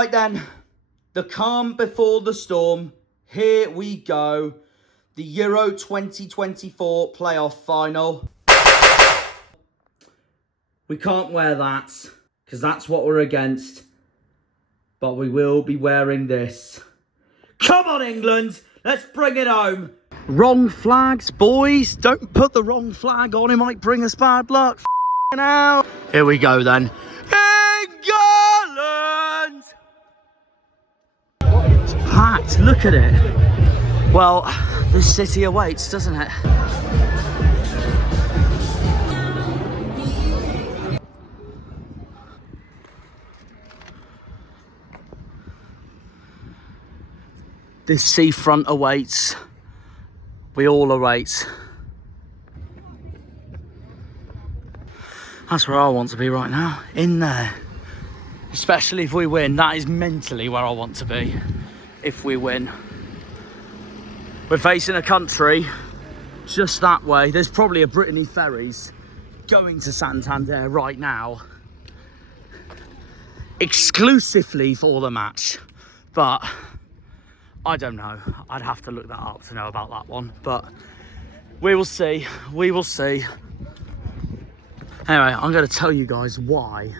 Right then, the calm before the storm. Here we go. The Euro 2024 playoff final. We can't wear that because that's what we're against. But we will be wearing this. Come on, England. Let's bring it home. Wrong flags, boys. Don't put the wrong flag on. It might bring us bad luck. Now. Here we go then. England! It's packed. Look at it. Well, this city awaits, doesn't it? This seafront awaits. We all await. That's where I want to be right now, in there. Especially if we win. That is mentally where I want to be, if we win. We're facing a country just that way. There's probably a Brittany Ferries going to Santander right now, exclusively for the match. But I don't know. I'd have to look that up to know about that one. But we will see. We will see. Anyway, I'm going to tell you guys why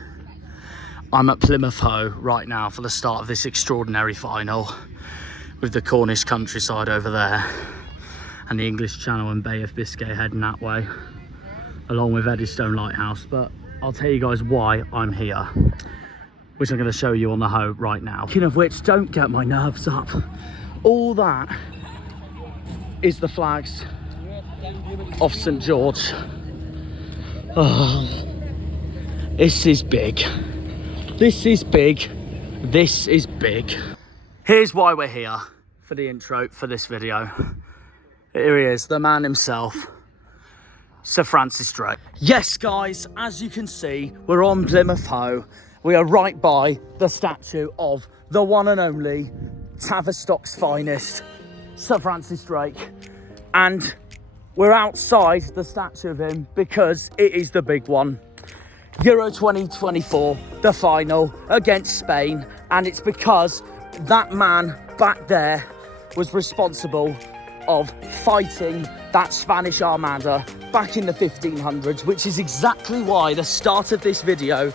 I'm at Plymouth Hoe right now for the start of this extraordinary final, with the Cornish countryside over there and the English Channel and Bay of Biscay heading that way, along with Eddystone Lighthouse. But I'll tell you guys why I'm here, which I'm going to show you on the Hoe right now. Speaking of which, don't get my nerves up. All that is the flags of St George. Oh, this is big. This is big. This is big. Here's why we're here for the intro for this video. Here he is, the man himself, Sir Francis Drake. Yes, guys, as you can see, we're on Plymouth Hoe. We are right by the statue of the one and only Tavistock's finest, Sir Francis Drake. And we're outside the statue of him because it is the big one. Euro 2024, the final against Spain. And it's because that man back there was responsible of fighting that Spanish Armada back in the 1500s, which is exactly why the start of this video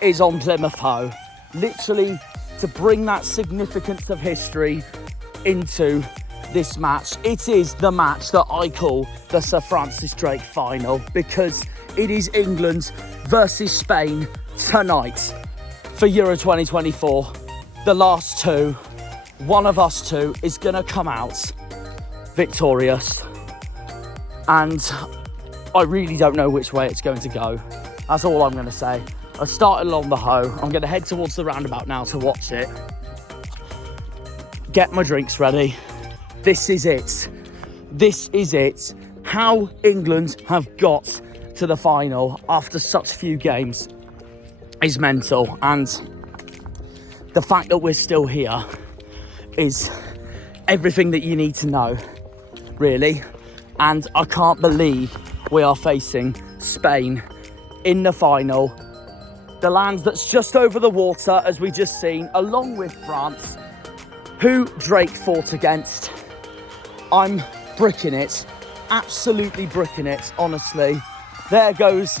is on Plymouth Hoe. Literally to bring that significance of history into this match. It is the match that I call the Sir Francis Drake final, because it is England versus Spain tonight for Euro 2024. The last two, one of us two is going to come out victorious, and I really don't know which way it's going to go. That's all I'm going to say. I started along the Hoe. I'm going to head towards the roundabout now to watch it. Get my drinks ready. This is it. This is it. How England have got to the final after such few games is mental. And the fact that we're still here is everything that you need to know, really. And I can't believe we are facing Spain in the final. The land that's just over the water, as we just seen, along with France, who Drake fought against. I'm bricking it, absolutely bricking it, honestly. There goes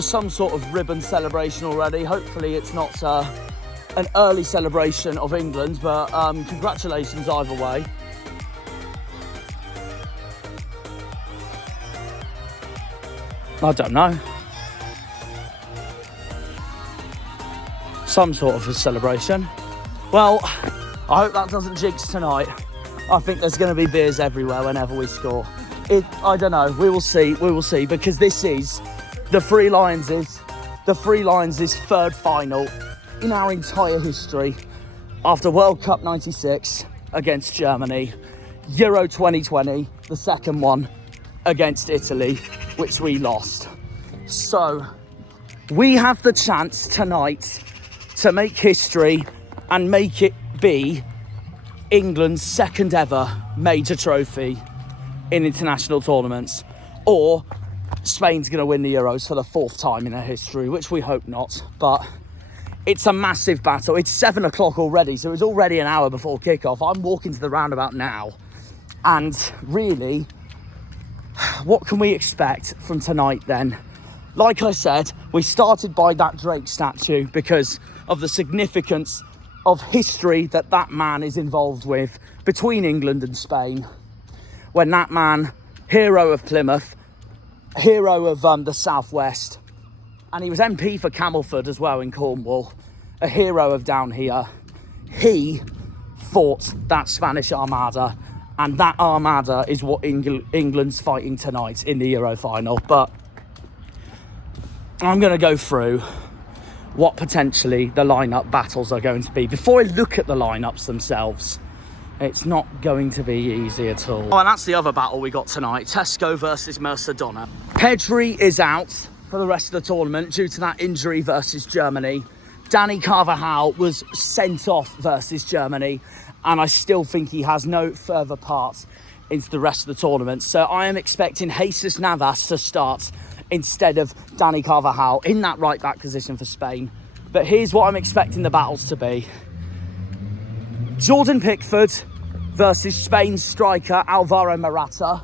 some sort of ribbon celebration already. Hopefully it's not an early celebration of England, but congratulations either way. I don't know. Some sort of a celebration. Well, I hope that doesn't jinx tonight. I think there's going to be beers everywhere whenever we score. I don't know. We will see. We will see, because this is the Three Lions' third final in our entire history, after World Cup '96 against Germany, Euro 2020, the second one against Italy, which we lost. So we have the chance tonight to make history and make it be England's second ever major trophy in international tournaments, or Spain's going to win the Euros for the fourth time in their history, which we hope not. But It's a massive battle. It's 7 o'clock already, so it's already an hour before kickoff. I'm walking to the roundabout now. And really, what can we expect from tonight then? Like I said, we started by that Drake statue because of the significance of history that man is involved with between England and Spain. When that man, hero of Plymouth, hero of the Southwest, and he was MP for Camelford as well in Cornwall, a hero of down here, he fought that Spanish Armada, and that Armada is what England's fighting tonight in the Euro final. But I'm going to go through what potentially the lineup battles are going to be. Before I look at the lineups themselves, it's not going to be easy at all. Oh, and that's the other battle we got tonight. Tesco versus Mercedona. Pedri is out for the rest of the tournament due to that injury versus Germany. Dani Carvajal was sent off versus Germany, and I still think he has no further part into the rest of the tournament. So I am expecting Jesus Navas to start instead of Dani Carvajal in that right back position for Spain. But here's what I'm expecting the battles to be. Jordan Pickford versus Spain's striker Alvaro Morata.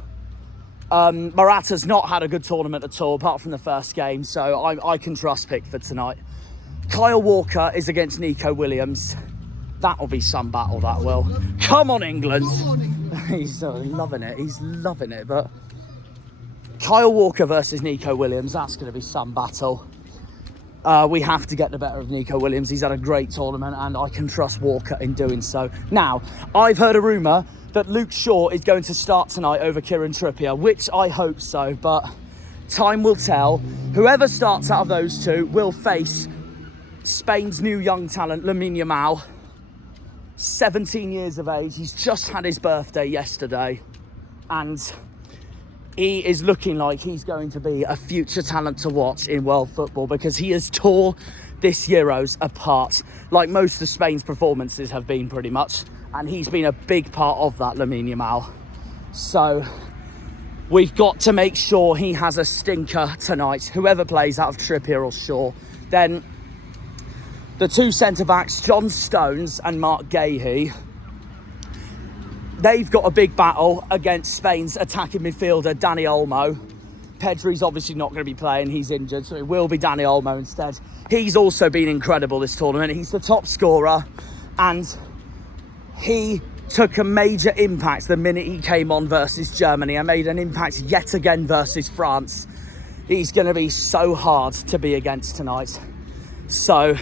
Morata's not had a good tournament at all, apart from the first game, so I can trust Pickford tonight. Kyle Walker is against Nico Williams. That'll be some battle, that will. Come on, England. He's loving it. He's loving it. But Kyle Walker versus Nico Williams, that's going to be some battle. We have to get the better of Nico Williams. He's had a great tournament, and I can trust Walker in doing so. Now, I've heard a rumour that Luke Shaw is going to start tonight over Kieran Trippier, which I hope so, but time will tell. Whoever starts out of those two will face Spain's new young talent, Lamine Yamal. 17 years of age. He's just had his birthday yesterday, and he is looking like he's going to be a future talent to watch in world football, because he has tore this Euros apart, like most of Spain's performances have been pretty much, and he's been a big part of that, Lamine Yamal. So we've got to make sure he has a stinker tonight, whoever plays out of Trippier or Shaw. Then the two centre-backs, John Stones and Mark Gahey, they've got a big battle against Spain's attacking midfielder, Dani Olmo. Pedri's obviously not going to be playing, he's injured, so it will be Dani Olmo instead. He's also been incredible this tournament. He's the top scorer, and he took a major impact the minute he came on versus Germany and made an impact yet again versus France. He's going to be so hard to be against tonight. So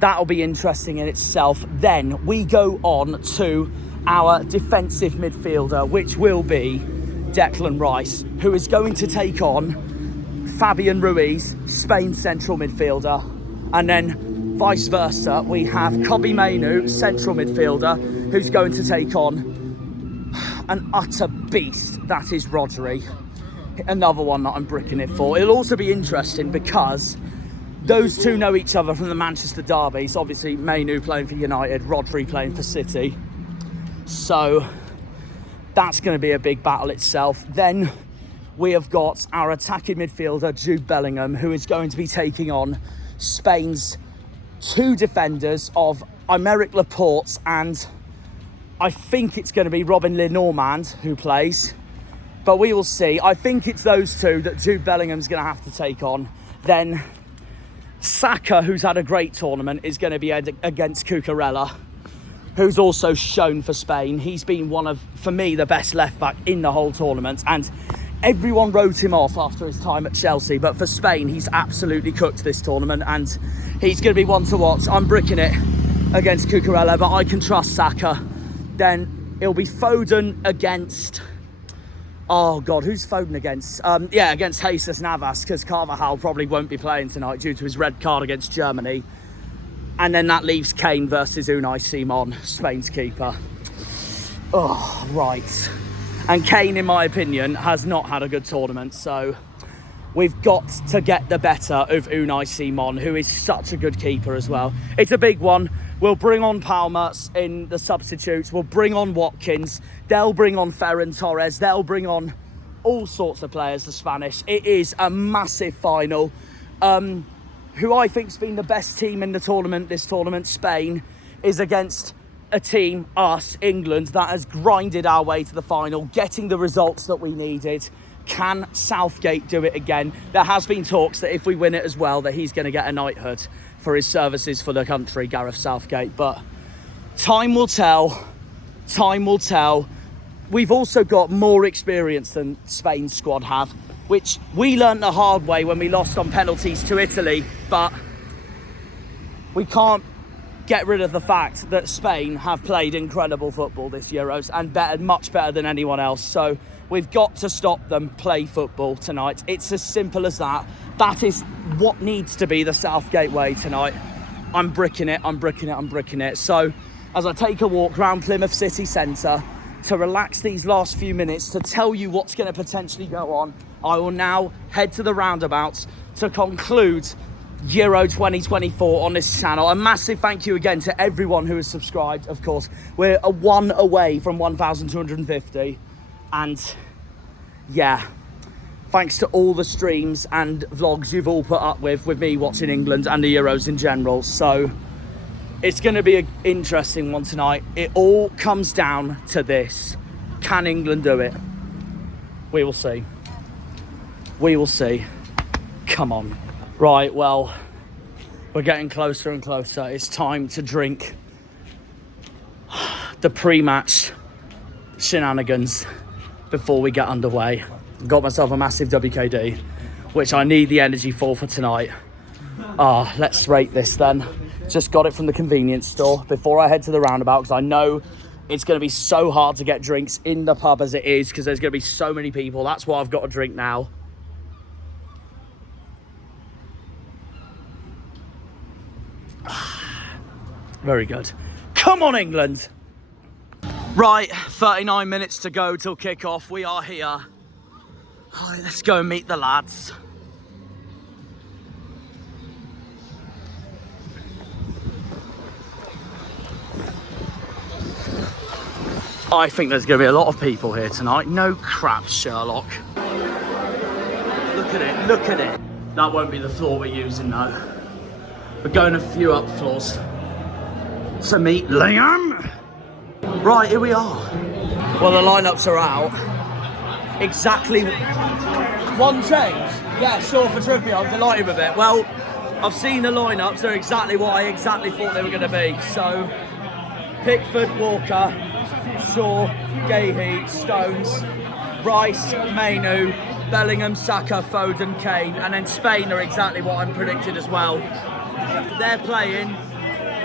that'll be interesting in itself. Then we go on to our defensive midfielder, which will be Declan Rice, who is going to take on Fabian Ruiz, Spain's central midfielder. And then vice versa, we have Kobbie Mainoo, central midfielder, who's going to take on an utter beast, that is Rodri. Another one that I'm bricking it for. It'll also be interesting because those two know each other from the Manchester derbies. Obviously, Mainoo playing for United, Rodri playing for City. So that's going to be a big battle itself. Then we have got our attacking midfielder, Jude Bellingham, who is going to be taking on Spain's two defenders of Aymeric Laporte, and I think it's going to be Robin Lenormand who plays, but we will see. I think it's those two that Jude Bellingham's going to have to take on. Then Saka, who's had a great tournament, is going to be against Cucurella, who's also shown for Spain. He's been one of, for me, the best left-back in the whole tournament, and everyone wrote him off after his time at Chelsea, but for Spain, he's absolutely cooked this tournament, and he's going to be one to watch. I'm bricking it against Cucurella, but I can trust Saka. Then it'll be Foden against... Oh, God, who's Foden against? Against Jesus Navas, because Carvajal probably won't be playing tonight due to his red card against Germany. And then that leaves Kane versus Unai Simon, Spain's keeper. Oh, right. And Kane, in my opinion, has not had a good tournament, so we've got to get the better of Unai Simon, who is such a good keeper as well. It's a big one. We'll bring on Palmer in the substitutes. We'll bring on Watkins. They'll bring on Ferran Torres. They'll bring on all sorts of players, the Spanish. It is a massive final. who I think's been the best team in the tournament, this tournament, Spain, is against a team, us, England, that has grinded our way to the final, getting the results that we needed. Can Southgate do it again? There has been talks that if we win it as well, that he's going to get a knighthood for his services for the country, Gareth Southgate. But time will tell. Time will tell. We've also got more experience than Spain's squad have, which we learned the hard way when we lost on penalties to Italy. But we can't get rid of the fact that Spain have played incredible football this Euros and much better than anyone else. So we've got to stop them play football tonight. It's as simple as that. That is what needs to be the Southgate way tonight. I'm bricking it, I'm bricking it, I'm bricking it. So as I take a walk around Plymouth city centre to relax these last few minutes, to tell you what's going to potentially go on, I will now head to the roundabouts to conclude Euro 2024 on this channel. A massive thank you again to everyone who has subscribed, of course. We're a 1 away from 1,250. And yeah, thanks to all the streams and vlogs you've all put up with me watching England and the Euros in general. So it's going to be an interesting one tonight. It all comes down to this. Can England do it? We will see. We will see. Come on. Right, well, we're getting closer and closer. It's time to drink the pre-match shenanigans before we get underway. Got myself a massive WKD, which I need the energy for tonight. Let's rate this then. Just got it from the convenience store before I head to the roundabout, because I know it's going to be so hard to get drinks in the pub as it is, because there's going to be so many people. That's why I've got to drink now. Very good. Come on, England. Right, 39 minutes to go till kick-off. We are here. All right, let's go and meet the lads. I think there's going to be a lot of people here tonight. No crap, Sherlock. Look at it, look at it. That won't be the floor we're using, though. We're going a few up floors to meet Liam. Right, here we are. Well, the lineups are out. Exactly one change. Yeah, sure, for Trippier. I'm delighted with it. Well, I've seen the lineups. They're exactly what I thought they were going to be. So, Pickford, Walker, Shaw, Gahey, Stones, Rice, Mainu, Bellingham, Saka, Foden, Kane. And then Spain are exactly what I'm predicted as well. They're playing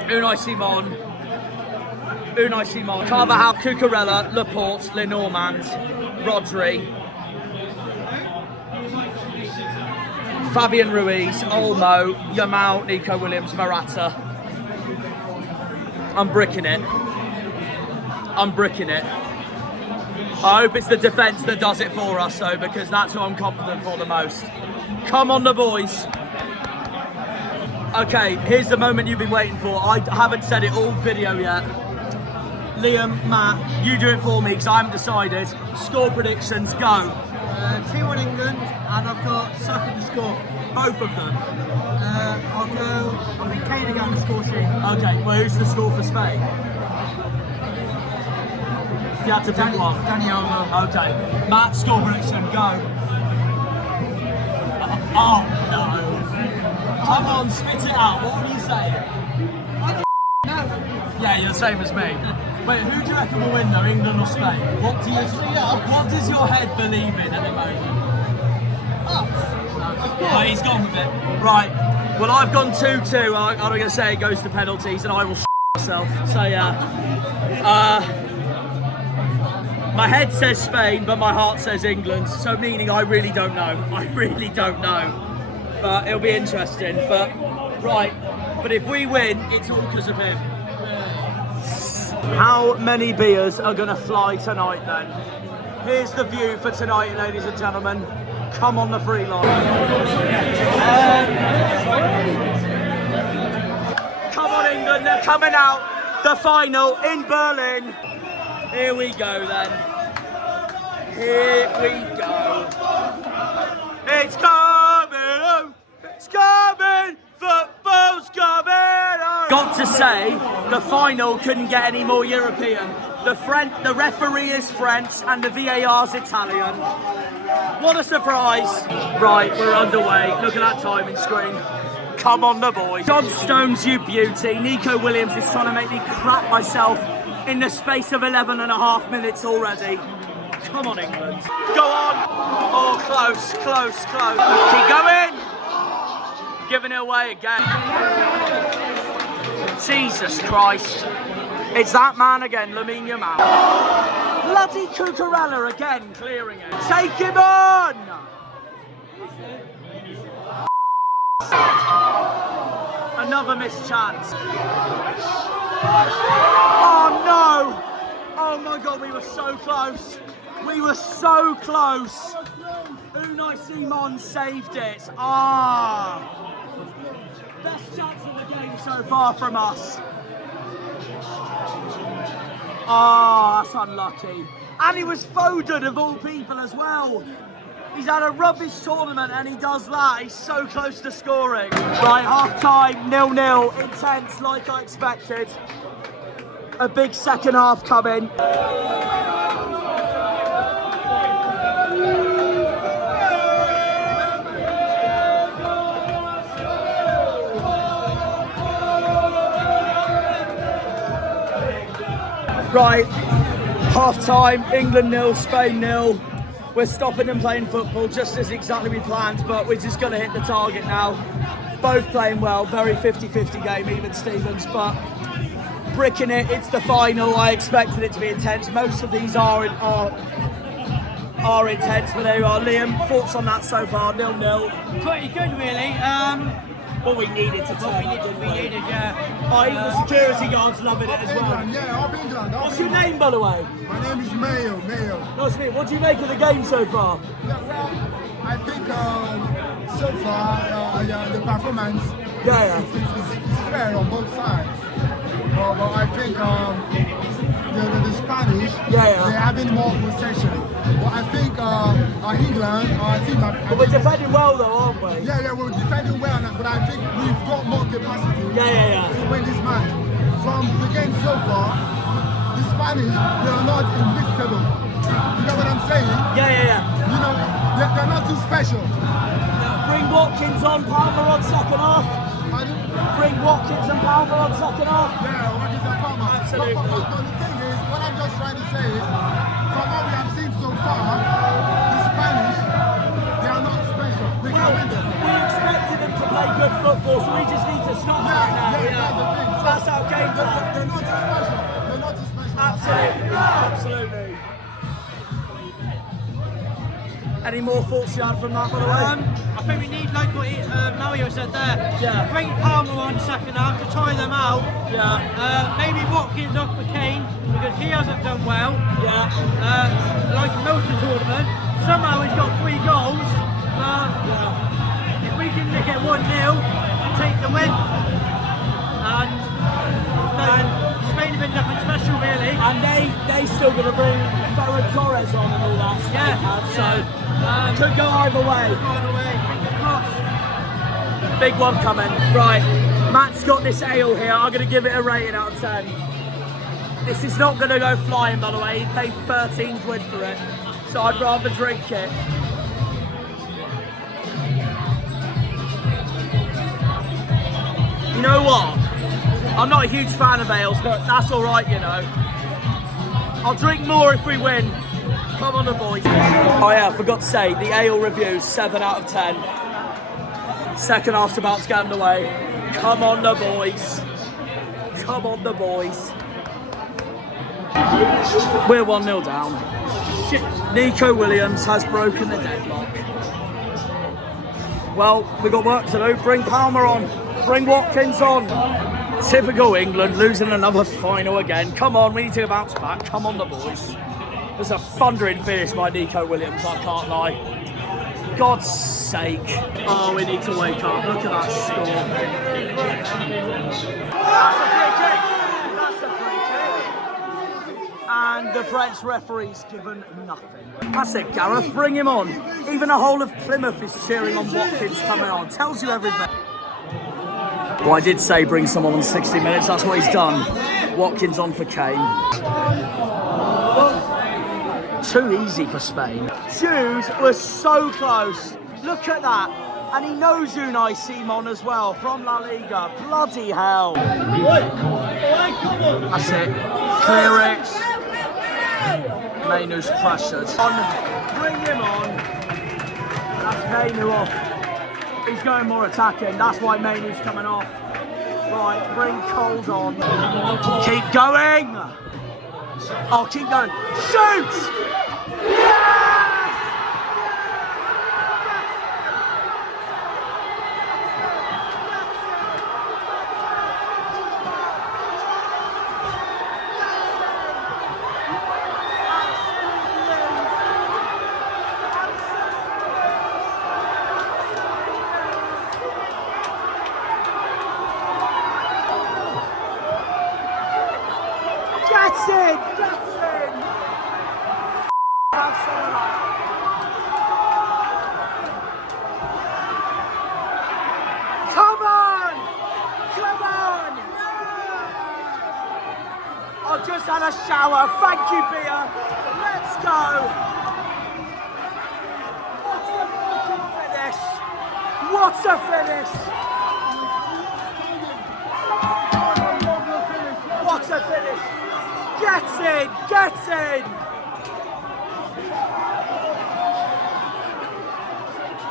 Unai Simon, Carvajal, Cucurella, Laporte, Lenormand, Rodri, Fabian Ruiz, Olmo, Yamal, Nico Williams, Morata. I'm bricking it. I'm bricking it. I hope it's the defence that does it for us, though, because that's who I'm confident for the most. Come on, the boys. Okay, here's the moment you've been waiting for. I haven't said it all video yet. Liam, Matt, you do it for me because I haven't decided. Score predictions, go. 2-1 England, and I've got Saka to score. Both of them. I think Kane to get on the score sheet. Okay, well, who's the score for Spain? You had to pick one. Daniel. Okay, Matt, score prediction, go. Oh, no. Come on, spit it out. What are you saying? I don't know. Yeah, you're the same as me. Wait, who do you reckon will win though, England or Spain? What does your head believe in at the moment? Of course. Oh, he's gone with it. Right, well I've gone 2-2. I'm going to say it goes to penalties and I will myself. So yeah. My head says Spain, but my heart says England. So meaning I really don't know. I really don't know. But it'll be interesting. But right, but if we win, it's all because of him. How many beers are going to fly tonight then? Here's the view for tonight, ladies and gentlemen. Come on the free line. Come on England, they're coming out. The final in Berlin. Here we go then. Here we go. It's coming. It's coming for Got to say, the final couldn't get any more European. The referee is French and the VAR's Italian. What a surprise. Right, we're underway. Look at that timing screen. Come on the boys. John Stones, you beauty. Nico Williams is trying to make me crap myself in the space of 11.5 minutes already. Come on, England. Go on. Oh, close. Keep going. Giving it away again. Jesus Christ. It's that man again, Lamine Yamal. Bloody Cucurella again, clearing it. Take him on! Another missed chance. Oh no! Oh my God, we were so close. We were so close. Unai Simon saved it. Best chance of the game so far from us. That's unlucky. And he was Foden of all people as well. He's had a rubbish tournament and he does that. He's so close to scoring. Right, half time, 0-0. Intense like I expected. A big second half coming. Right, half time, England 0, Spain 0. We're stopping them playing football just as exactly we planned, but we're just going to hit the target now. Both playing well, very 50-50 game, even Stevens, but bricking it. It's the final. I expected it to be intense. Most of these are intense, but there you are. Liam, thoughts on that so far? 0-0. Pretty good, really. What we needed to turn. We needed, yeah. Oh, even the security guards loving it as well. England, yeah, up England. What's your name, by the way? My name is Mayo. Nice to meet you. What do you make of the game so far? Yeah, well, I think so far, the performance is fair on both sides. But I think the Spanish, they're having more possession. But I think England, But we're defending well though, aren't we? Yeah, we're defending well, but I think we've got more capacity to win this match. From the game so far, the Spanish, they are not invincible. You know what I'm saying? Yeah. You know, they're not too special. Bring Watkins on, Palmer on second half. Pardon? Bring Watkins and Palmer on second half. Yeah, Watkins and Palmer. Absolutely. But the thing is, what I'm just trying to say is, from what we have seen so far, the Spanish, they are not special. We can win them. We expected them to play good football, so we just need to stop that now. That's the thing. That's our game plan. They're not too special. They're not too special. Absolutely. Any more thoughts you had from that, by the way? I think we need, like what Mario said there, Yeah. bring Palmer on second half to try them out. Yeah. Maybe Watkins off for Kane, because he hasn't done well. Yeah. Like most of the tournament. Somehow he's got 3 goals. If we can get 1-0, take the win. And Spain have been nothing special really. And they still going to bring Ferran Torres on and all that stuff. So could go either way. Big one coming. Right, Matt's got this ale here. I'm going to give it a rating out of 10. This is not going to go flying, by the way. He paid 13 quid for it. So I'd rather drink it. You know what? I'm not a huge fan of ales, but that's alright, you know. I'll drink more if we win. Come on the boys. Oh yeah, I forgot to say, the ale review, 7 out of 10. Second half's about to get underway. Come on the boys. Come on the boys. We're 1-0 down. Shit. Nico Williams has broken the deadlock. Well, we've got work to do. Bring Palmer on. Bring Watkins on. Typical England, losing another final again. Come on, we need to bounce back. Come on the boys. There's a thundering finish by Nico Williams, I can't lie. God's sake. Oh, we need to wake up. Look at that score. That's a free kick. And the French referee's given nothing. That's it, Gareth. Bring him on. Even the whole of Plymouth is cheering on Watkins coming on. Tells you everything. Well, I did say bring someone on 60 minutes. That's what he's done. Watkins on for Kane. Too easy for Spain. Jude was so close. Look at that. And he knows Unai Simon as well from La Liga. Bloody hell. That's it. Clear it. Mainu's pressured. Bring him on. That's Mainu off. He's going more attacking. That's why Mainu's coming off. Right, bring Cold on. Keep going. Oh, keep going. Shoot! I've just had a shower. Thank you, Bia. Let's go. What a finish. What a finish. Get in. Get in.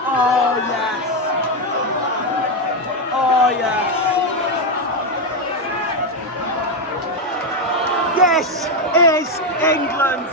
Oh, yes. Oh, yes. This is England.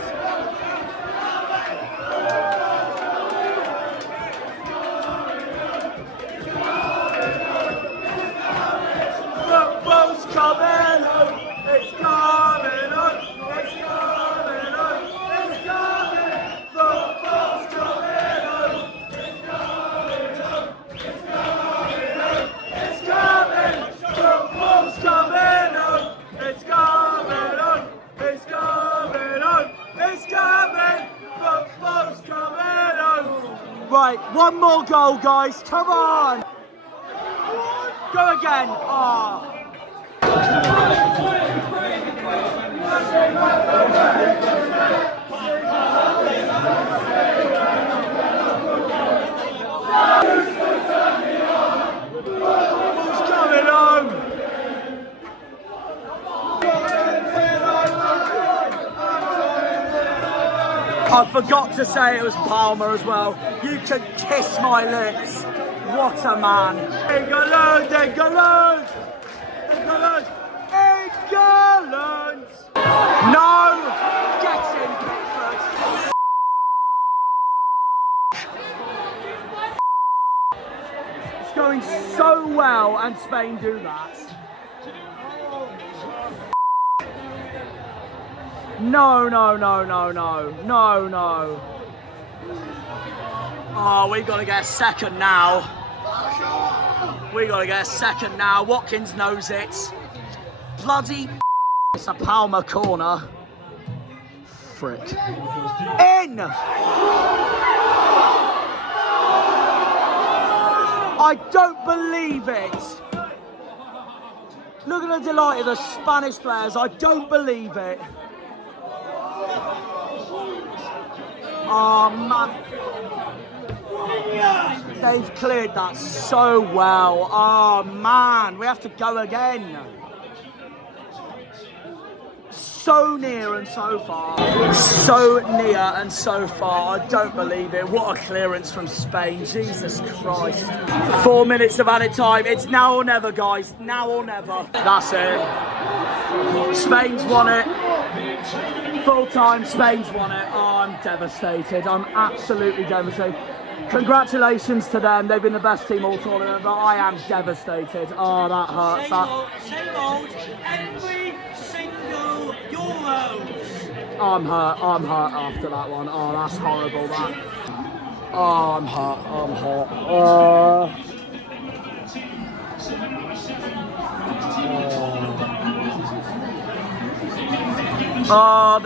Football's coming on. It's coming on. It's coming on. It's coming. Football's coming on. It's coming on. It's coming on. It's coming. Football's coming on. It's coming on. It's coming on. It's coming. Football's coming on. Right, one more goal, guys. Come on. Go again. Oh. What's going on? I forgot to say it was Palmer as well. You can kiss my lips. What a man. England, England, England, England. No, get in, Pickford. It's going so well, and Spain do that. No, no, no, no, no, no, no. Oh, we got to get a second now. We got to get a second now. Watkins knows it. Bloody it's a Palmer corner. Frick. In! I don't believe it. Look at the delight of the Spanish players. I don't believe it. Oh, man. They've cleared that so well. Oh, man. We have to go again. So near and so far. So near and so far. I don't believe it. What a clearance from Spain. Jesus Christ. 4 minutes of added time. It's now or never, guys. Now or never. That's it. Spain's won it. Full time, Spain's won it. Oh, I'm devastated. I'm absolutely devastated. Congratulations to them. They've been the best team all tournament, but I am devastated. Oh, that hurts. Same old, every single Euros. I'm hurt after that one. Oh, that's horrible, that. Oh, I'm hurt. Oh,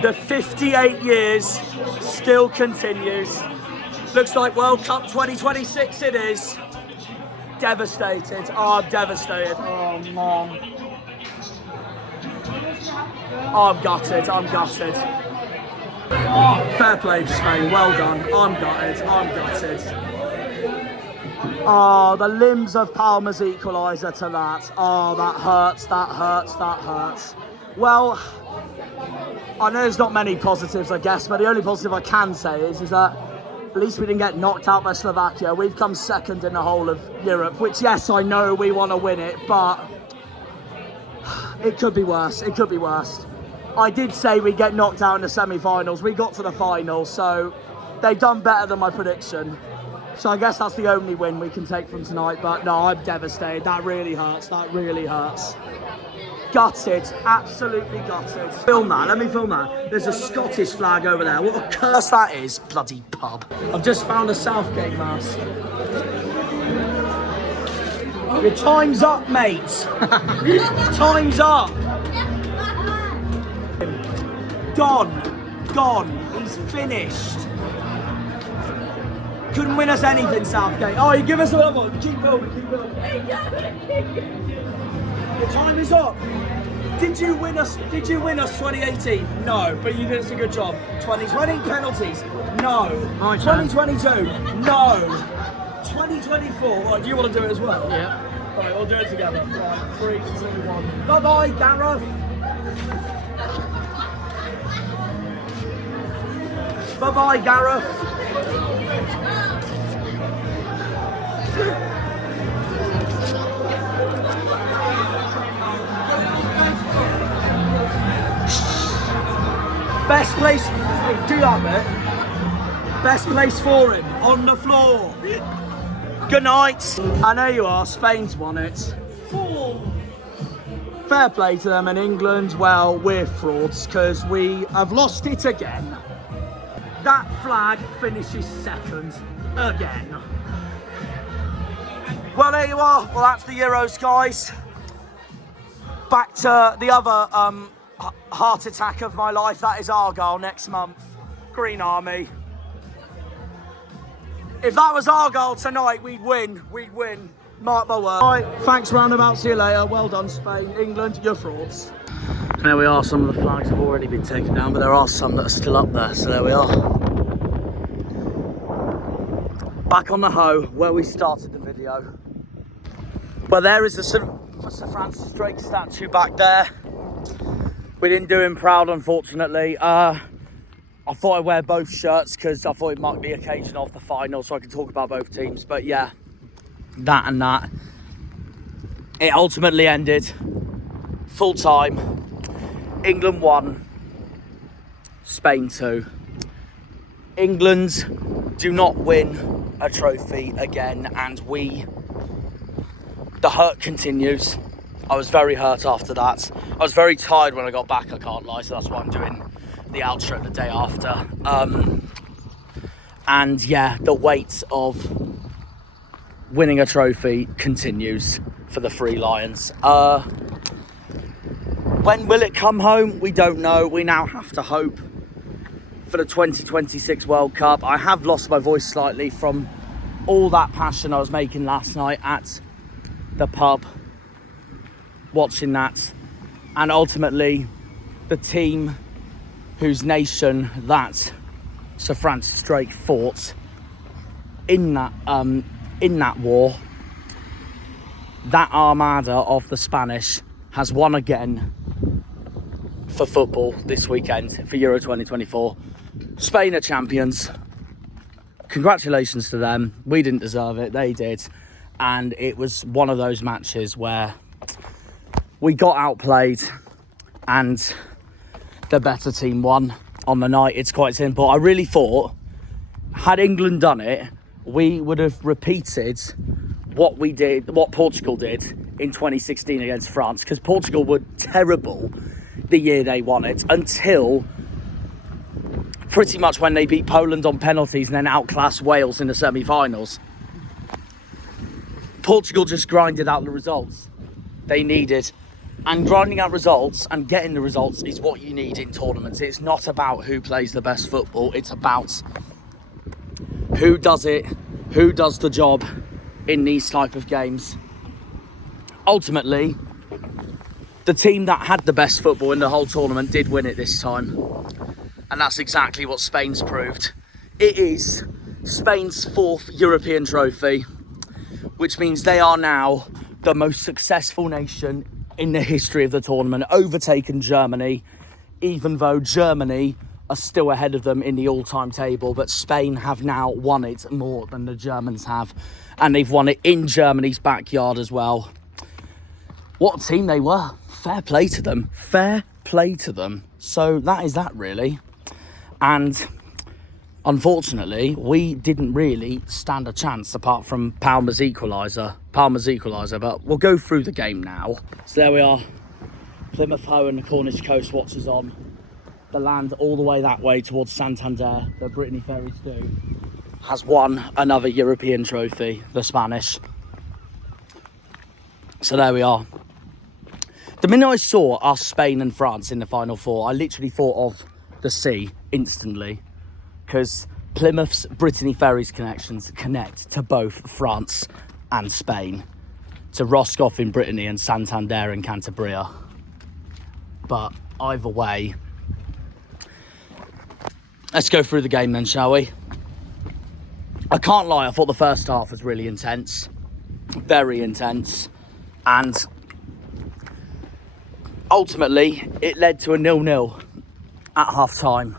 the 58 years still continues. Looks like World Cup 2026 it is. devastated. Oh, I'm devastated. Oh, man. Oh, I'm gutted. I'm gutted. Fair play to Spain. Well done. I'm gutted. I'm gutted. Oh, the limbs of Palmer's equaliser to that. Oh, that hurts. That hurts. That hurts. Well, I know there's not many positives, I guess, but the only positive I can say is that at least we didn't get knocked out by Slovakia. We've come second in the whole of Europe, which, yes, I know we want to win it, but it could be worse. It could be worse. I did say we'd get knocked out in the semi-finals. We got to the final, so they've done better than my prediction. So I guess that's the only win we can take from tonight, but no, I'm devastated. That really hurts. That really hurts. Gutted, absolutely gutted. Film that, let me film that. There's a Scottish flag over there. What a curse that is, bloody pub. I've just found a Southgate mask. Your time's up, mate. Time's up. Gone. He's finished. Couldn't win us anything, Southgate. Oh, you give us another one. Keep filming. The time is up. Did you win us 2018? No, but you did us a good job. 2020 penalties? No. 2022? No. 2024? Right, do you want to do it as well? Yeah. Right, we'll do it together. Right, 3, 2, 1. Bye-bye, Gareth. Bye-bye, Gareth. Best place, do that bit. Best place for him, on the floor. Good night. I know you are, Spain's won it. Fair play to them, in England, well, we're frauds because we have lost it again. That flag finishes second again. Well, there you are. Well, that's the Euros, guys. Back to the other heart attack of my life. That is Argyle next month. Green Army. If that was Argyle tonight, we'd win. Mark my word. Right, thanks roundabout. See you later. Well done, Spain. England, you're frauds. And there we are. Some of the flags have already been taken down, but there are some that are still up there. So there we are. Back on the Hoe, where we started the video. Well, there is the Sir Francis Drake statue back there. We didn't do him proud, unfortunately. I thought I'd wear both shirts because I thought it might be the occasion of the final so I could talk about both teams. But yeah, that and that. It ultimately ended full time. England 1, Spain 2. England do not win a trophy again, and the hurt continues. I was very hurt after that. I was very tired when I got back, I can't lie, so that's why I'm doing the outro the day after. And yeah, the weight of winning a trophy continues for the Three Lions. When will it come home? We don't know. We now have to hope for the 2026 World Cup. I have lost my voice slightly from all that passion I was making last night at the pub, watching that, and ultimately the team whose nation that Sir Francis Drake fought in that war, that armada of the Spanish has won again for football this weekend for Euro 2024. Spain are champions. Congratulations to them. We didn't deserve it, they did. And it was one of those matches where we got outplayed and the better team won on the night. It's quite simple. I really thought, had England done it, we would have repeated what Portugal did in 2016 against France, because Portugal were terrible the year they won it until pretty much when they beat Poland on penalties and then outclassed Wales in the semi-finals. Portugal just grinded out the results they needed, and grinding out results and getting the results is what you need in tournaments. It's not about who plays the best football, it's about who does it, who does the job in these type of games. Ultimately, the team that had the best football in the whole tournament did win it this time. And that's exactly what Spain's proved. It is Spain's 4th European trophy, which means they are now the most successful nation in the history of the tournament, overtaken Germany, even though Germany are still ahead of them in the all-time table. But Spain have now won it more than the Germans have, and they've won it in Germany's backyard as well. What a team they were. Fair play to them. Fair play to them. So that is that, really. And unfortunately, we didn't really stand a chance apart from Palmer's equaliser. But we'll go through the game now. So there we are. Plymouth Hoe and the Cornish Coast watchers on. The land all the way that way towards Santander that Brittany Ferries do has won another European trophy, the Spanish. So there we are. The minute I saw us, Spain and France in the Final Four, I literally thought of the sea instantly, because Plymouth's Brittany Ferries connections connect to both France and Spain, to Roscoff in Brittany and Santander in Cantabria. But either way, let's go through the game then, shall we? I can't lie, I thought the first half was really intense, very intense, and ultimately it led to a 0-0 at half time.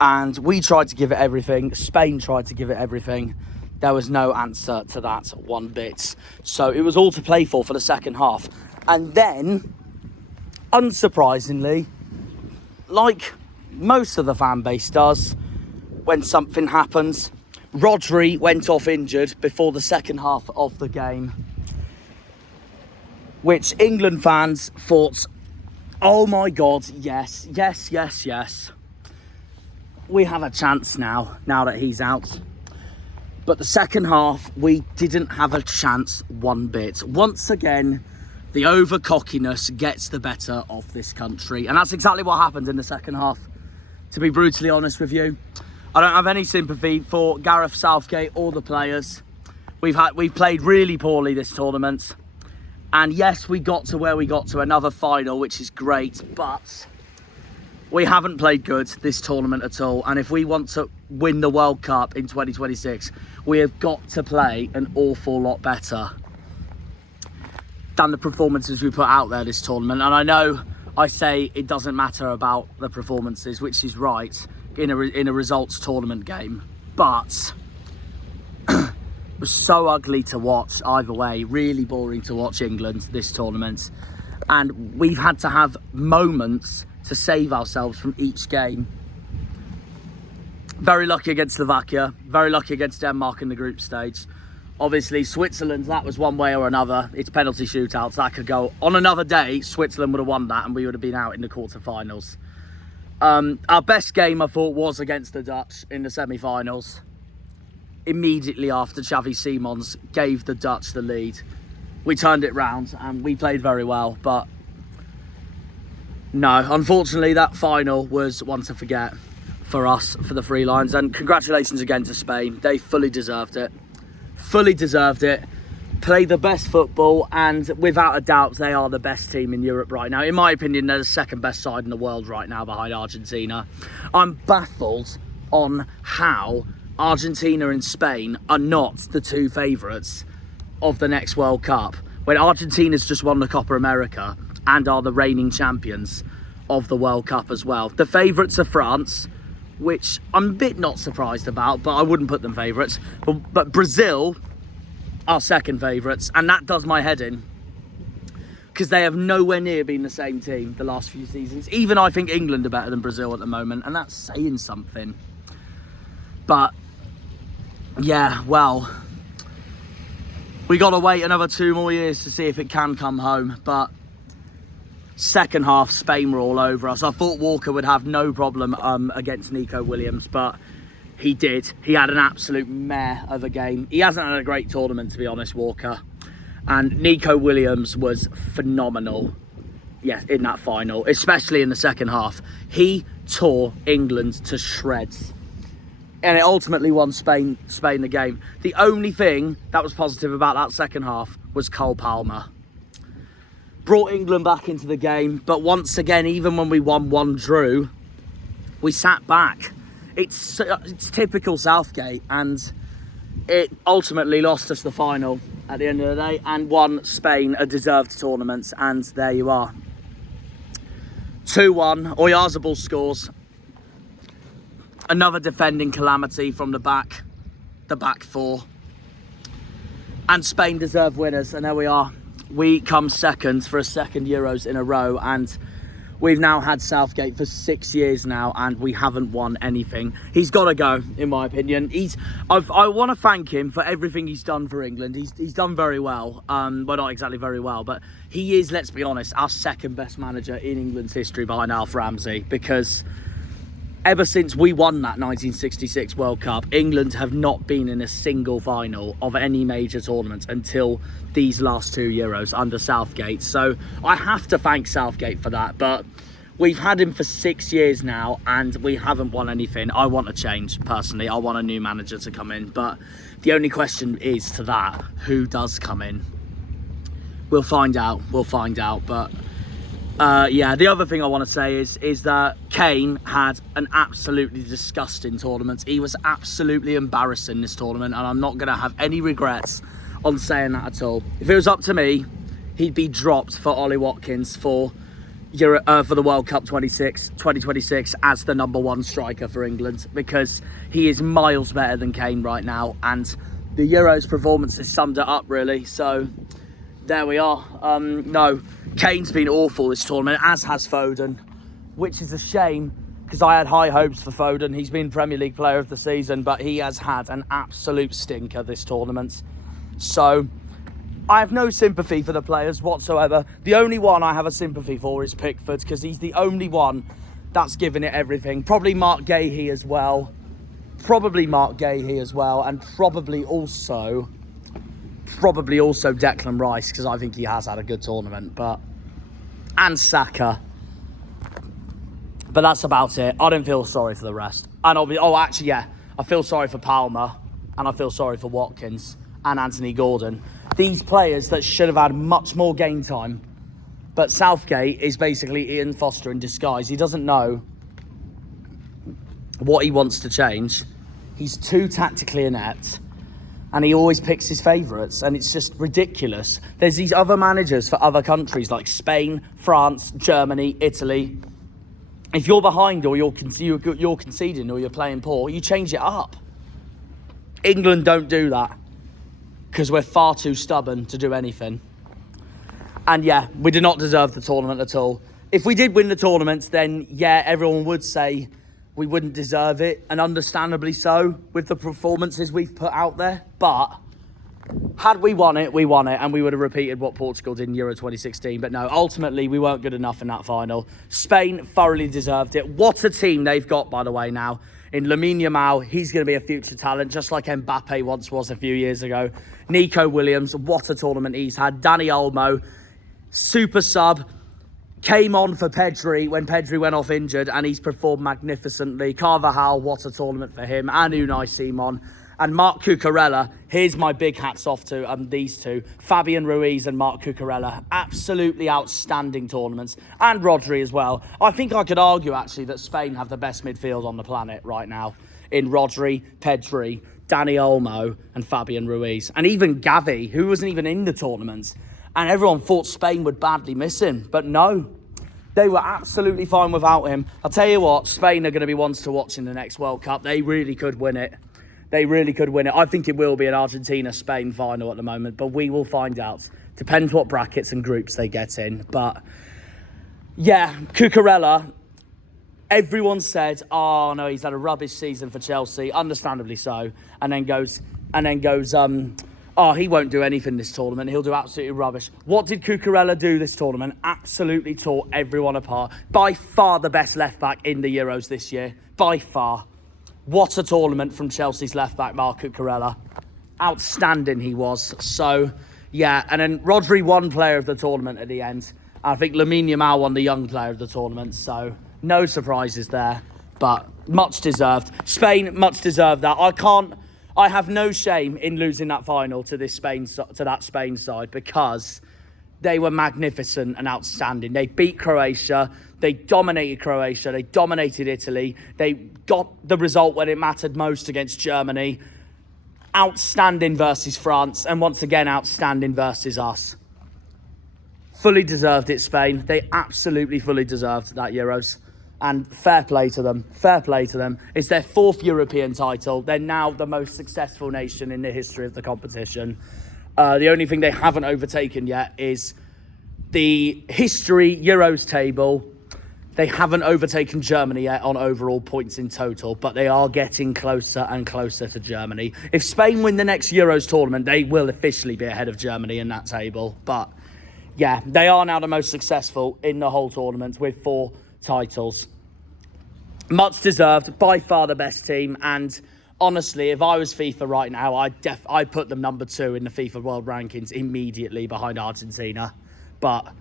And we tried to give it everything. Spain tried to give it everything. There was no answer to that one bit. So it was all to play for the second half. And then, unsurprisingly, like most of the fan base does, when something happens, Rodri went off injured before the second half of the game, which England fans thought, oh my God, yes. We have a chance now that he's out. But the second half, we didn't have a chance one bit. Once again, the over-cockiness gets the better of this country. And that's exactly what happened in the second half, to be brutally honest with you. I don't have any sympathy for Gareth Southgate or the players. We've played really poorly this tournament. And yes, we got to where we got to, another final, which is great, but we haven't played good this tournament at all. And if we want to win the World Cup in 2026, we have got to play an awful lot better than the performances we put out there this tournament. And I know I say it doesn't matter about the performances, which is right, in a results tournament game, but it was so ugly to watch either way. Really boring to watch England this tournament, and we've had to have moments to save ourselves from each game. Very lucky against Slovakia, very lucky against Denmark in the group stage. Obviously Switzerland, that was one way or another. It's penalty shootouts, that could go on another day. Switzerland would have won that and we would have been out in the quarterfinals. Our best game, I thought, was against the Dutch in the semi-finals. Immediately after Xavi Simons gave the Dutch the lead, we turned it round and we played very well. But no, unfortunately, that final was one to forget for us, for the Three Lions. And congratulations again to Spain. They fully deserved it. Fully deserved it. Play the best football, and without a doubt, they are the best team in Europe right now. In my opinion, they're the second best side in the world right now behind Argentina. I'm baffled on how Argentina and Spain are not the two favourites of the next World Cup, when Argentina's just won the Copa America and are the reigning champions of the World Cup as well. The favourites are France, which I'm a bit not surprised about, but I wouldn't put them favourites. But Brazil are second favourites, and that does my head in, because they have nowhere near been the same team the last few seasons. Even I think England are better than Brazil at the moment, and that's saying something. But yeah, well, we got to wait another 2 more years to see if it can come home. But second half, Spain were all over us. I thought Walker would have no problem against Nico Williams, but he did. He had an absolute mare of a game. He hasn't had a great tournament, to be honest, Walker. And Nico Williams was phenomenal, yes, in that final, especially in the second half. He tore England to shreds. and it ultimately won Spain the game. The only thing that was positive about that second half was Cole Palmer. Brought England back into the game, but once again, even when we won 1 drew, we sat back. It's typical Southgate, and it ultimately lost us the final at the end of the day and won Spain a deserved tournament, and there you are. 2-1, Oyarzabal scores. Another defending calamity from the back four. And Spain deserve winners, and there we are. We come second for a second Euros in a row, and we've now had Southgate for 6 years now, and we haven't won anything. He's got to go, in my opinion. I want to thank him for everything he's done for England. He's done very well. Well, not exactly very well, but he is, let's be honest, our second best manager in England's history behind Alf Ramsey, because ever since we won that 1966 World Cup, England have not been in a single final of any major tournament until these last 2 Euros under Southgate. So I have to thank Southgate for that, but we've had him for 6 years now and we haven't won anything. I want a change, personally. I want a new manager to come in, but the only question is to that, who does come in? We'll find out, but yeah, the other thing I want to say is that Kane had an absolutely disgusting tournament. He was absolutely embarrassing this tournament, and I'm not going to have any regrets on saying that at all. If it was up to me, he'd be dropped for Ollie Watkins for the World Cup 2026 as the #1 striker for England, because he is miles better than Kane right now, and the Euros performance has summed it up, really. So there we are. No, Kane's been awful this tournament, as has Foden, which is a shame because I had high hopes for Foden. He's been Premier League Player of the Season, but he has had an absolute stinker this tournament. So I have no sympathy for the players whatsoever. The only one I have a sympathy for is Pickford, because he's the only one that's given it everything. Probably Mark Gahey as well, and probably also Declan Rice, because I think he has had a good tournament, and Saka. But that's about it. I don't feel sorry for the rest. And I feel sorry for Palmer, and I feel sorry for Watkins and Anthony Gordon. These players that should have had much more game time. But Southgate is basically Ian Foster in disguise. He doesn't know what he wants to change. He's too tactically inept, and he always picks his favourites, and it's just ridiculous. There's these other managers for other countries like Spain, France, Germany, Italy. If you're behind, or you're conceding, or you're playing poor, you change it up. England don't do that, because we're far too stubborn to do anything. And yeah, we did not deserve the tournament at all. If we did win the tournament, then yeah, everyone would say we wouldn't deserve it, and understandably so, with the performances we've put out there. But had we won it, and we would have repeated what Portugal did in Euro 2016. But no, ultimately, we weren't good enough in that final. Spain thoroughly deserved it. What a team they've got, by the way, now. In Lamine Yamal, he's going to be a future talent, just like Mbappe once was a few years ago. Nico Williams, what a tournament he's had. Dani Olmo, super sub. Came on for Pedri when Pedri went off injured, and he's performed magnificently. Carvajal, what a tournament for him. And Unai Simon. And Marc Cucurella, here's my big hats off to these two. Fabian Ruiz and Marc Cucurella. Absolutely outstanding tournaments. And Rodri as well. I think I could argue, actually, that Spain have the best midfield on the planet right now. In Rodri, Pedri, Dani Olmo and Fabian Ruiz. And even Gavi, who wasn't even in the tournament. And everyone thought Spain would badly miss him. But no, they were absolutely fine without him. I'll tell you what, Spain are going to be ones to watch in the next World Cup. They really could win it. I think it will be an Argentina-Spain final at the moment, but we will find out. Depends what brackets and groups they get in. But yeah, Cucurella, everyone said, oh no, he's had a rubbish season for Chelsea, understandably so, and then goes, oh, he won't do anything this tournament. He'll do absolutely rubbish. What did Cucurella do this tournament? Absolutely tore everyone apart. By far the best left-back in the Euros this year. By far. What a tournament from Chelsea's left-back, Marc Cucurella. Outstanding he was. So, yeah. And then Rodri won player of the tournament at the end. I think Lamine Yamal won the young player of the tournament. So, no surprises there. but much deserved. Spain, much deserved that. I have no shame in losing that final to that Spain side, because they were magnificent and outstanding. They beat Croatia. They dominated Croatia. They dominated Italy. They got the result when it mattered most against Germany. Outstanding versus France. And once again, outstanding versus us. Fully deserved it, Spain. They absolutely fully deserved that Euros. And fair play to them. Fair play to them. It's their 4th European title. They're now the most successful nation in the history of the competition. The only thing they haven't overtaken yet is the history Euros table. They haven't overtaken Germany yet on overall points in total, but they are getting closer and closer to Germany. If Spain win the next Euros tournament, they will officially be ahead of Germany in that table. But yeah, they are now the most successful in the whole tournament with 4 titles. Much deserved, by far the best team, and honestly, if I was FIFA right now, I'd put them number 2 in the FIFA World Rankings immediately behind Argentina. But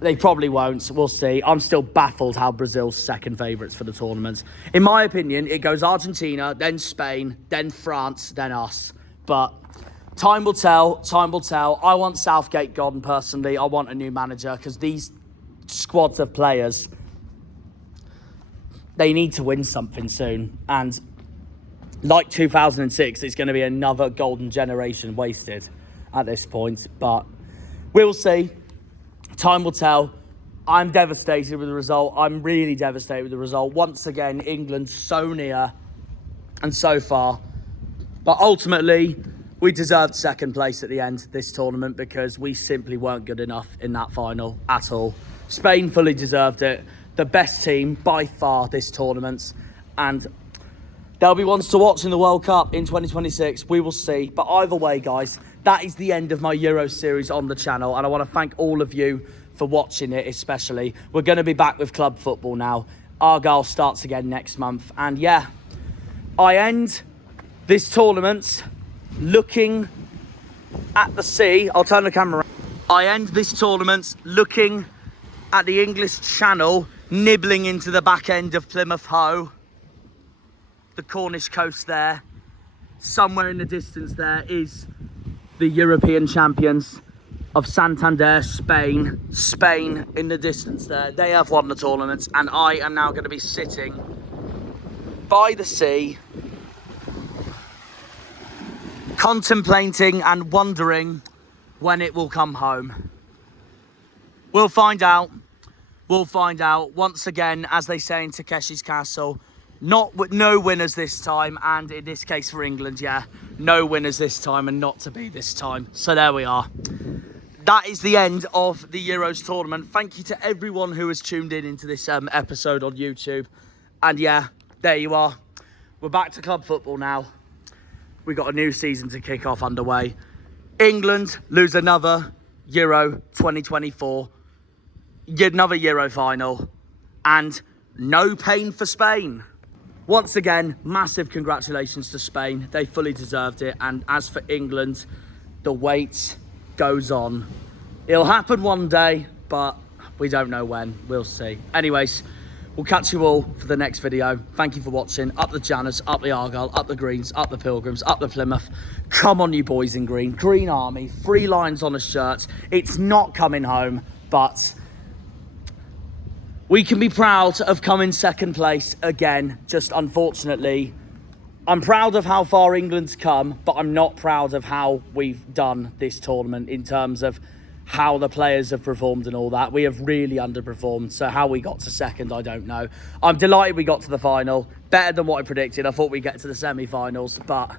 they probably won't. We'll see. I'm still baffled how Brazil's second favourites for the tournament. In my opinion, it goes Argentina, then Spain, then France, then us. But time will tell. Time will tell. I want Southgate gone, personally. I want a new manager, because these squads of players, they need to win something soon. And like 2006, it's going to be another golden generation wasted at this point. But we'll see. Time will tell. I'm devastated with the result. I'm really devastated with the result. Once again, England so near and so far. But ultimately, we deserved second place at the end of this tournament, because we simply weren't good enough in that final at all. Spain fully deserved it. The best team by far this tournament. And there'll be ones to watch in the World Cup in 2026. We will see. But either way, guys, that is the end of my Euro series on the channel. And I want to thank all of you for watching it, especially. We're going to be back with club football now. Argyle starts again next month. And yeah, I end this tournament looking at the sea. I'll turn the camera around. I end this tournament looking at the English Channel, nibbling into the back end of Plymouth Hoe. The Cornish coast there. Somewhere in the distance there is the European champions of Santander, Spain. Spain in the distance there. They have won the tournament, and I am now going to be sitting by the sea, contemplating and wondering when it will come home. We'll find out. We'll find out. Once again, as they say in Takeshi's Castle, no winners this time, and in this case for England, yeah, no winners this time, and not to be this time. So there we are. That is the end of the Euros tournament. Thank you to everyone who has tuned in into this episode on YouTube. And yeah, there you are. We're back to club football now. We've got a new season to kick off underway. England lose another Euro 2024. Another Euro final. And no pain for Spain. Once again, massive congratulations to Spain. They fully deserved it. And as for England, the wait goes on. It'll happen one day, but we don't know when. We'll see. Anyways, we'll catch you all for the next video. Thank you for watching. Up the Janners, up the Argyle, up the Greens, up the Pilgrims, up the Plymouth. Come on, you boys in green. Green Army, 3 lines on a shirt. It's not coming home, but we can be proud of coming second place again. Just unfortunately, I'm proud of how far England's come, but I'm not proud of how we've done this tournament in terms of how the players have performed and all that. We have really underperformed. So how we got to second, I don't know. I'm delighted we got to the final. Better than what I predicted. I thought we'd get to the semi-finals, but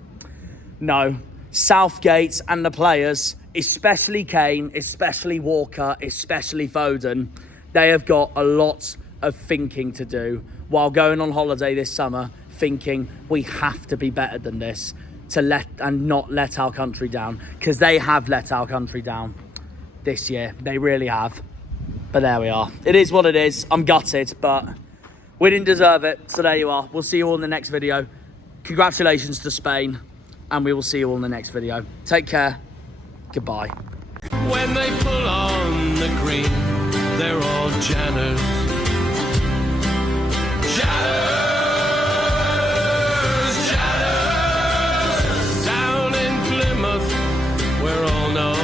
no. Southgate and the players, especially Kane, especially Walker, especially Foden, they have got a lot of thinking to do while going on holiday this summer, thinking we have to be better than this to not let our country down, because they have let our country down this year. They really have. But there we are. It is what it is. I'm gutted, but we didn't deserve it. So there you are. We'll see you all in the next video. Congratulations to Spain, and we will see you all in the next video. Take care. Goodbye. When they pull on the green, they're all Janners. Janners! all know